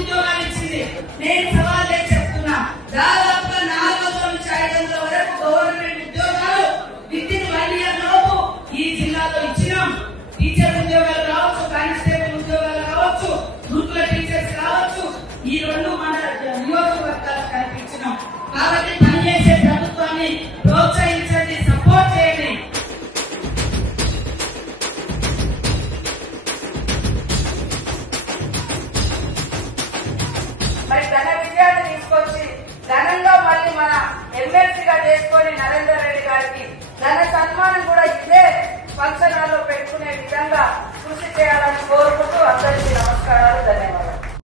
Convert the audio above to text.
ఉద్యోగాలు ఇచ్చింది. నేను సవాల్ చెప్తున్నా, దాదాపుగా 400 నుంచి 500 వరకు గవర్నమెంట్ ఉద్యోగాలు విత్ ఇన్ 1 ఇయర్ లోపు ఈ జిల్లాలో ఇచ్చినాం. టీచర్ ఉద్యోగాలు కావచ్చు, కానిస్టేబుల్ ఉద్యోగాలు కావచ్చు, గురుకుల టీచర్స్ కావచ్చు, ఈ 2 మన నియోజకవర్గాలకు కల్పించినాం. కాబట్టి పనిచేసే ప్రభుత్వాన్ని ప్రోత్సహించండి, సపోర్ట్ చేయండి. మరి ఘన విజయాన్ని తీసుకొచ్చి ఘనంగా మళ్ళీ మన ఎమ్మెల్సీగా చేసుకొని నరేందర్ రెడ్డి గారికి ఘన సన్మానం కూడా ఇదే ఫంక్షన్ హాల్లో పెట్టుకునే విధంగా కృషి చేయాలని కోరుకుంటూ అందరికీ నమస్కారాలు, ధన్యవాదాలు.